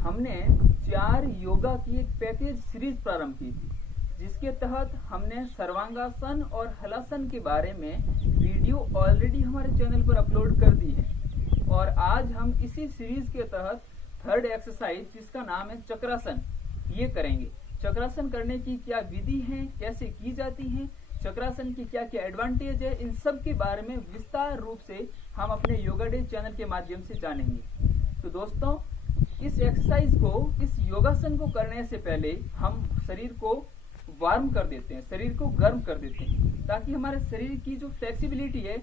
हमने 4 योगा की एक पैकेज सीरीज प्रारंभ की थी, जिसके तहत हमने सर्वांगासन और हलासन के बारे में वीडियो ऑलरेडी हमारे चैनल पर अपलोड कर दी है। और आज हम इसी सीरीज के तहत थर्ड एक्सरसाइज, जिसका नाम है चक्रासन, ये करेंगे। चक्रासन करने की क्या विधि है, कैसे की जाती है, चक्रासन की क्या क्या एडवांटेज है, इन सब के बारे में विस्तार रूप से हम अपने योगा डे चैनल के माध्यम से जानेंगे। तो दोस्तों, इस एक्सरसाइज को, इस योगासन को करने से पहले हम शरीर को वार्म कर देते हैं, शरीर को गर्म कर देते हैं, ताकि हमारे शरीर की जो फ्लेक्सिबिलिटी है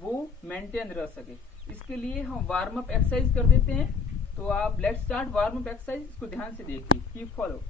वो मेंटेन रह सके। इसके लिए हम वार्म अप एक्सरसाइज कर देते हैं। तो आप let's start warm up exercise, इसको ध्यान से देखिए, कीप फॉलो।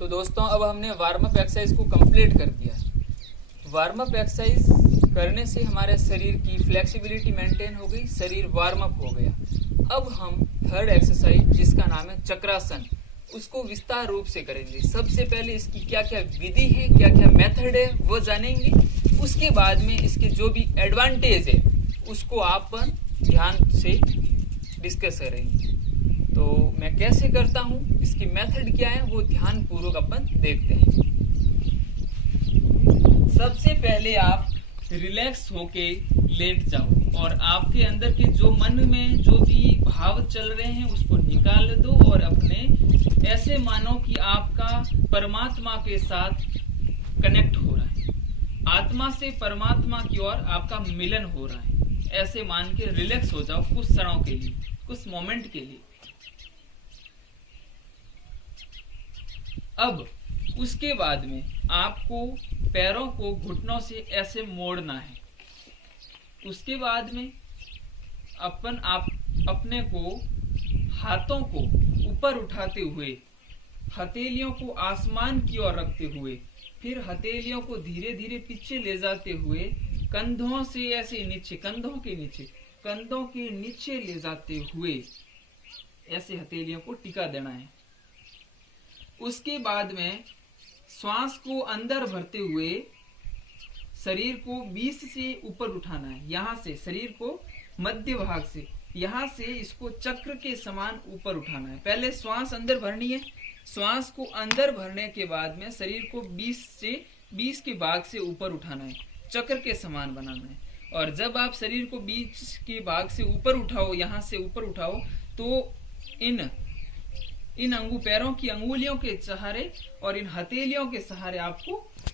तो दोस्तों, अब हमने वार्म अप एक्सरसाइज को कंप्लीट कर दिया है। वार्म अप एक्सरसाइज करने से हमारे शरीर की फ्लेक्सिबिलिटी मेंटेन हो गई, शरीर वार्म अप हो गया। अब हम थर्ड एक्सरसाइज, जिसका नाम है चक्रासन, उसको विस्तार रूप से करेंगे। सबसे पहले इसकी क्या क्या विधि है, क्या क्या मेथड है, वो जानेंगे। उसके बाद में इसके जो भी एडवांटेज है उसको आप ध्यान से डिस्कस करेंगे। तो मैं कैसे करता हूँ, इसकी मेथड क्या है, वो ध्यान पूर्वक अपन देखते हैं। सबसे पहले आप रिलैक्स होके लेट जाओ और आपके अंदर के जो मन में जो भी भाव चल रहे हैं उसको निकाल दो और अपने ऐसे मानो कि आपका परमात्मा के साथ कनेक्ट हो रहा है, आत्मा से परमात्मा की ओर आपका मिलन हो रहा है। ऐसे मान के रिलैक्स हो जाओ कुछ क्षणों के लिए, कुछ मोमेंट के लिए। अब उसके बाद में आपको पैरों को घुटनों से ऐसे मोड़ना है। उसके बाद में अपने को हाथों को ऊपर उठाते हुए, हथेलियों को आसमान की ओर रखते हुए, फिर हथेलियों को धीरे धीरे पीछे ले जाते हुए कंधों से ऐसे नीचे, कंधों के नीचे ले जाते हुए ऐसे हथेलियों को टिका देना है। उसके बाद में श्वास को अंदर भरते हुए शरीर को 20 से ऊपर उठाना है। यहाँ से शरीर को मध्य भाग से, यहाँ से इसको चक्र के समान ऊपर उठाना है। पहले श्वास अंदर भरनी है। श्वास को अंदर भरने के बाद में शरीर को 20 के भाग से ऊपर उठाना है, चक्र के समान बनाना है। और जब आप शरीर को 20 के भाग से ऊपर उठाओ, यहाँ से ऊपर उठाओ, तो इन पैरों की अंगुलियों के सहारे और इन हथेलियों के सहारे आपको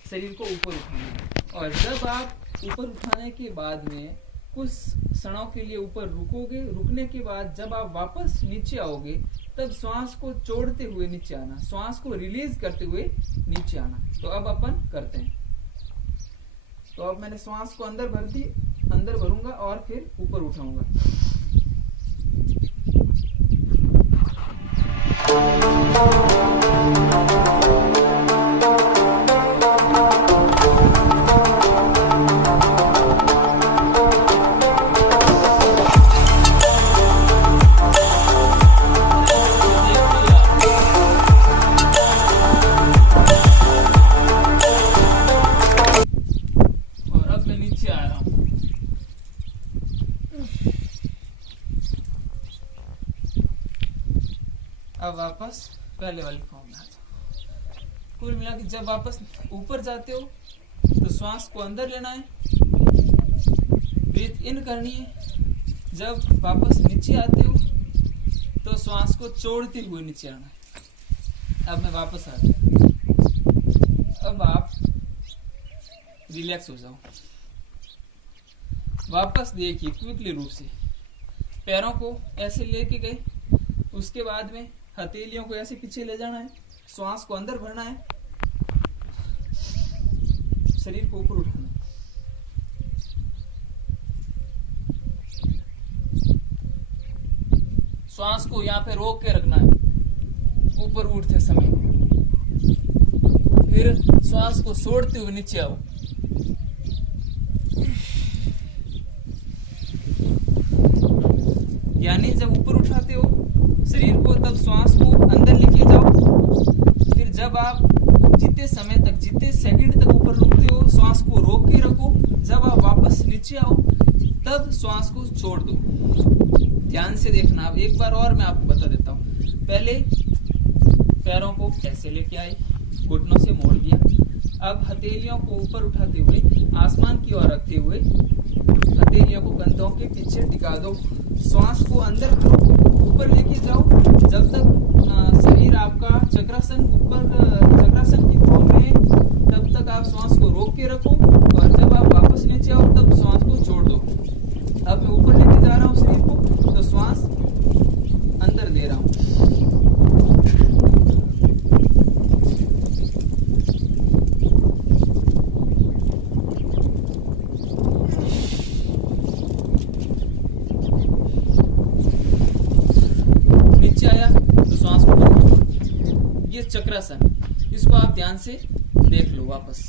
शरीर को ऊपर उठाना है। और जब आप ऊपर उठाने के बाद में कुछ क्षणों के लिए ऊपर रुकोगे, रुकने के बाद जब आप वापस नीचे आओगे, तब श्वास को छोड़ते हुए नीचे आना, श्वास को रिलीज करते हुए नीचे आना। तो अब अपन करते हैं। तो अब मैंने श्वास को अंदर भरूंगा और फिर ऊपर उठाऊंगा। और अब मैं नीचे आ रहा हूं। अब वापस पहले वाली फॉर्म में आ जाओ। कुल मिला के जब वापस ऊपर जाते हो तो श्वास को अंदर लेना है, ब्रीथ इन करनी है। जब वापस नीचे आते हो तो श्वास को छोड़ते हुए नीचे आना है। अब मैं वापस आ गया। अब आप रिलैक्स हो जाओ। वापस देखिए क्विकली रूप से, पैरों को ऐसे लेके गए, उसके बाद में हथेलियों को ऐसे पीछे ले जाना है, श्वास को अंदर भरना है, शरीर को ऊपर उठाना है। श्वास को यहाँ पे रोक के रखना है ऊपर उठते समय। फिर श्वास को छोड़ते हुए नीचे आओ। यानी जब ऊपर उठाते हो शरीर को तब श्वास को अंदर लेके जाओ। फिर जब आप जितने समय तक, जितने सेकंड तक ऊपर रुकते हो, श्वास को रोक के रखो। जब आप वापस नीचे आओ तब श्वास को छोड़ दो। ध्यान से देखना। अब एक बार और मैं आपको बता देता हूँ। पहले पैरों को ऐसे लेके आए, घुटनों से मोड़ दिया। अब हथेलियों को ऊपर उठाते हुए आसमान की ओर रखते हुए हथेलियों को कंधों के पीछे टिका दो। श्वास को अंदर ऊपर लेके जाओ जब तक शरीर आपका चक्रासन की फॉर्म में, तब तक आप श्वास को रोक के रखो। और जब आप वापस नीचे आओ तब श्वास को छोड़ दो। अब मैं ऊपर लेके जा रहा हूँ शरीर को, तो श्वास अंदर दे रहा हूँ। नीचे आया तो श्वास को बंद। ये चक्रासन, इसको आप ध्यान से देख लो वापस।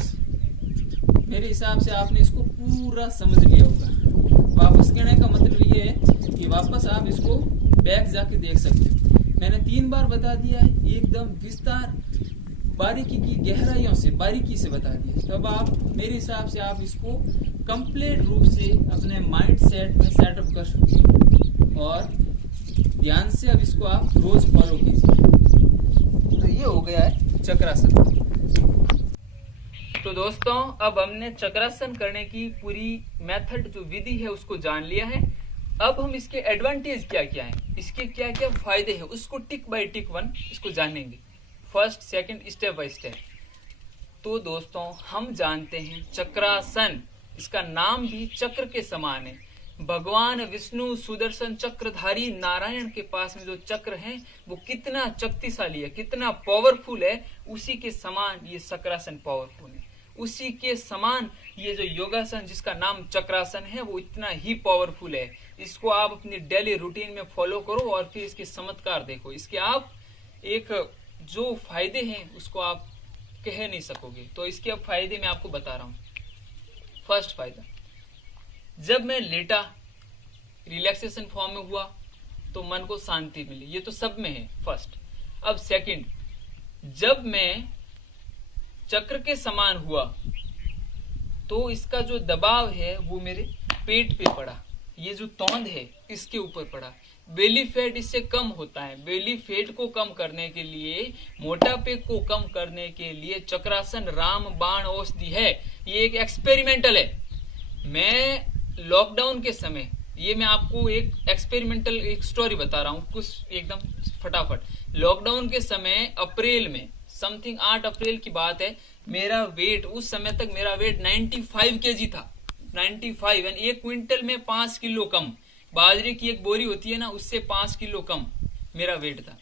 मेरे हिसाब से आपने इसको पूरा समझ लिया होगा। वापस कहने का मतलब ये है कि वापस आप इसको बैक जाके देख सकते हो। मैंने 3 बार बता दिया है, एकदम विस्तार, बारीकी की गहराइयों से, बारीकी से बता दिया। तब आप मेरे हिसाब से आप इसको कंप्लीट रूप से अपने माइंड सेट में सेटअप कर सकते हो। और ध्यान से अब इसको आप रोज फॉलो कीजिए। तो ये हो गया है चक्रासन। तो दोस्तों, अब हमने चक्रासन करने की पूरी मेथड, जो विधि है, उसको जान लिया है। अब हम इसके एडवांटेज क्या क्या हैं, इसके क्या क्या फायदे हैं, उसको टिक बाय टिक वन इसको जानेंगे, first second step by step. तो दोस्तों, हम जानते हैं चक्रासन, इसका नाम भी चक्र के समान है। भगवान विष्णु सुदर्शन चक्रधारी नारायण के पास में जो चक्र है वो कितना शक्तिशाली है, कितना पावरफुल है, उसी के समान ये चक्रासन पावरफुल है। उसी के समान ये जो योगासन जिसका नाम चक्रासन है वो इतना ही पावरफुल है। इसको आप अपनी डेली रूटीन में फॉलो करो और फिर इसके चमत्कार देखो। इसके आप एक जो फायदे हैं उसको आप कह नहीं सकोगे। तो इसके अब फायदे मैं आपको बता रहा हूं। फर्स्ट फायदा, जब मैं लेटा, रिलैक्सेशन फॉर्म में हुआ तो मन को शांति मिली, ये तो सब में है फर्स्ट। अब सेकंड, जब मैं चक्र के समान हुआ तो इसका जो दबाव है वो मेरे पेट पे पड़ा, ये जो तौंद है इसके ऊपर पड़ा। बेली फैट इससे कम होता है। बेली फैट को कम करने के लिए, मोटापे को कम करने के लिए चक्रासन रामबाण औषधि है। ये एक एक्सपेरिमेंटल है। मैं लॉकडाउन के समय, ये मैं आपको एक एक्सपेरिमेंटल एक स्टोरी बता रहा हूँ कुछ एकदम फटाफट। लॉकडाउन के समय अप्रैल में समथिंग 8 अप्रैल की बात है, मेरा वेट उस समय तक मेरा वेट 95 केजी था। 95 यानी 1 क्विंटल में 5 किलो कम। बाजरे की एक बोरी होती है ना, उससे 5 किलो कम मेरा वेट था।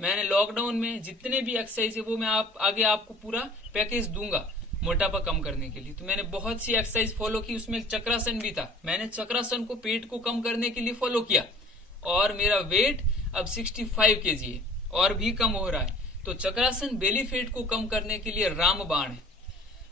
मैंने लॉकडाउन में जितने भी एक्सरसाइज है वो मैं आगे आपको पूरा पैकेज दूंगा मोटापा कम करने के लिए। तो मैंने बहुत सी एक्सरसाइज फॉलो की, उसमें चक्रासन भी था। मैंने चक्रासन को पेट को कम करने के लिए फॉलो किया और मेरा वेट अब 65 केजी है और भी कम हो रहा है। तो चक्रासन बेली फैट को कम करने के लिए रामबाण है।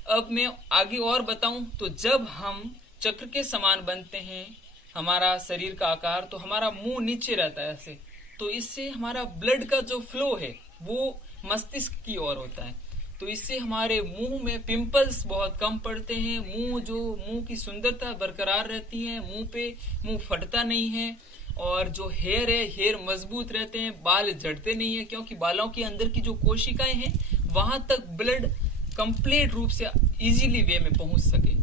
अब मैं आगे और बताऊं तो जब हम चक्र के समान बनते हैं, हमारा शरीर का आकार, तो हमारा मुंह नीचे रहता है ऐसे, तो इससे हमारा ब्लड का जो फ्लो है वो मस्तिष्क की ओर होता है। तो इससे हमारे मुंह में पिंपल्स बहुत कम पड़ते हैं। मुंह की सुंदरता बरकरार रहती है। मुंह फटता नहीं है। और जो हेयर है, हेयर मजबूत रहते हैं, बाल झड़ते नहीं है, क्योंकि बालों के अंदर की जो कोशिकाएं हैं वहां तक ब्लड कंप्लीट रूप से इजीली वे में पहुंच सके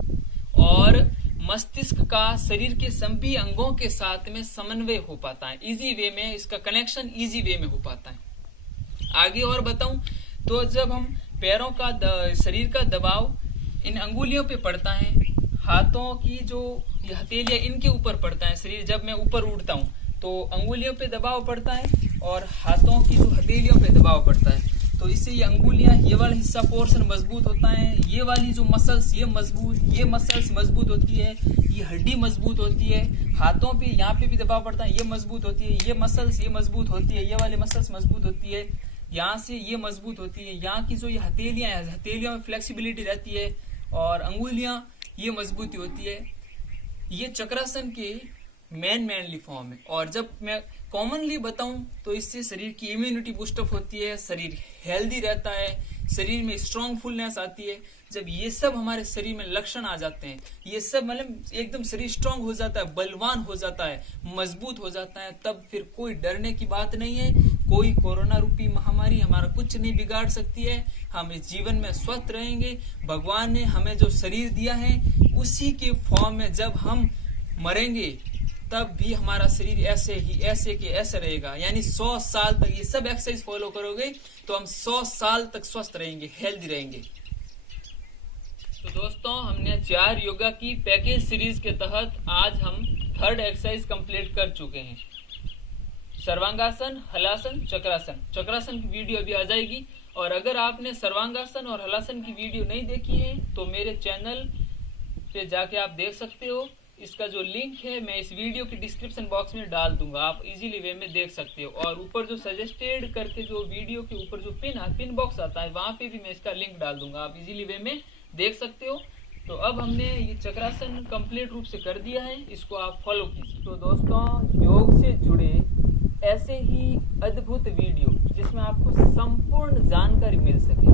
और मस्तिष्क का शरीर के सभी अंगों के साथ में समन्वय हो पाता है। इजी वे में इसका कनेक्शन इजी वे में हो पाता है। आगे और बताऊं तो जब हम पैरों का शरीर का दबाव इन अंगुलियों पे पड़ता है, हाथों की जो ये हथेलियां इनके ऊपर पड़ता है, शरीर जब मैं ऊपर उठता हूँ तो अंगुलियों पे दबाव पड़ता है और हाथों की जो हथेलियों पे दबाव पड़ता है, तो इससे ये अंगुलियां, ये वाला हिस्सा पोर्शन मजबूत होता है, ये वाली जो मसल्स ये मसल्स मजबूत होती है, ये हड्डी मजबूत होती है, हाथों पे यहाँ पे भी दबाव पड़ता है, ये मजबूत होती है, ये मसल्स ये मजबूत होती है, ये वाली मसल्स मजबूत होती है, यहाँ से ये मजबूत होती है, यहाँ की जो ये हथेलियां है, हथेलियों में फ्लेक्सिबिलिटी रहती है और अंगुलियां ये मजबूती होती है। ये चक्रासन की मेनली फॉर्म है। और जब मैं कॉमनली बताऊं तो इससे शरीर की इम्यूनिटी बूस्टअप होती है, शरीर हेल्दी रहता है, शरीर में स्ट्रांगफुलनेस आती है। जब ये सब हमारे शरीर में लक्षण आ जाते हैं, ये सब मतलब एकदम शरीर स्ट्रांग हो जाता है, बलवान हो जाता है, मजबूत हो जाता है, तब फिर कोई डरने की बात नहीं है। कोई कोरोना रूपी महामारी हमारा कुछ नहीं बिगाड़ सकती है। हम इस जीवन में स्वस्थ रहेंगे। भगवान ने हमें जो शरीर दिया है उसी के फॉर्म में जब हम मरेंगे तब भी हमारा शरीर ऐसे रहेगा। यानी 100 साल तक ये सब एक्सरसाइज फॉलो करोगे तो हम 100 साल तक स्वस्थ रहेंगे, हेल्दी रहेंगे। तो दोस्तों, हमने 4 योगा की पैकेज सीरीज के तहत आज हम 3rd एक्सरसाइज कंप्लीट कर चुके हैं। सर्वांगासन, हलासन, चक्रासन। चक्रासन की वीडियो अभी आ जाएगी। और अगर आपने सर्वांगासन और हलासन की वीडियो नहीं देखी है तो मेरे चैनल पे जाके आप देख सकते हो। इसका जो लिंक है मैं इस वीडियो की डिस्क्रिप्शन बॉक्स में डाल दूंगा, आप इजीली वे में देख सकते हो। और ऊपर जो सजेस्टेड करके जो वीडियो के ऊपर जो पिन बॉक्स आता है वहां पे भी मैं इसका लिंक डाल दूंगा, आप इजीली वे में देख सकते हो। तो अब हमने ये चक्रासन कंप्लीट रूप से कर दिया है, इसको आप फॉलो कीजिए। तो दोस्तों, योग से जुड़े ऐसे ही अद्भुत वीडियो जिसमें आपको संपूर्ण जानकारी मिल सके,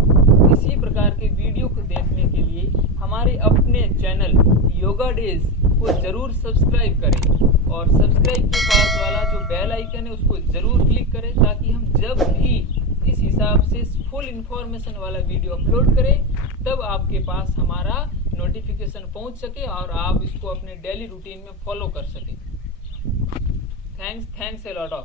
इसी प्रकार के वीडियो को देखने के लिए हमारे अपने चैनल योगा डेज को जरूर सब्सक्राइब करें और सब्सक्राइब के पास वाला जो बेल आइकन है उसको जरूर क्लिक करें, ताकि हम जब भी इस हिसाब से फुल इंफॉर्मेशन वाला वीडियो अपलोड करें तब आपके पास हमारा नोटिफिकेशन पहुंच सके और आप इसको अपने डेली रूटीन में फॉलो कर सके। Thanks a lot of